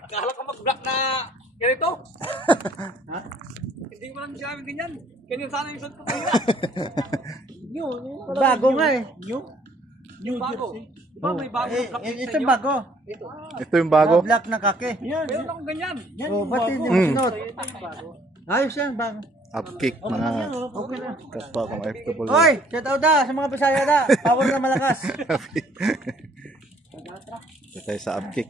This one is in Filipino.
Akala ko mag-block na ganito. Ha? Hindi mo lang siya ganyan. Ganyan sana yung suot ko kanina. Bago nga eh. New bago. Diba may bago na block Ito yung bago. Ito yung bago. Black na kake. Meron akong ganyan. Oh, ba't hindi mo sinot? Ayos yan, bago. Upkick mga Okay na. kapwa kong FW. Hoy, shout out da sa mga Bisaya da. Power na malakas. Ito tayo sa upkick.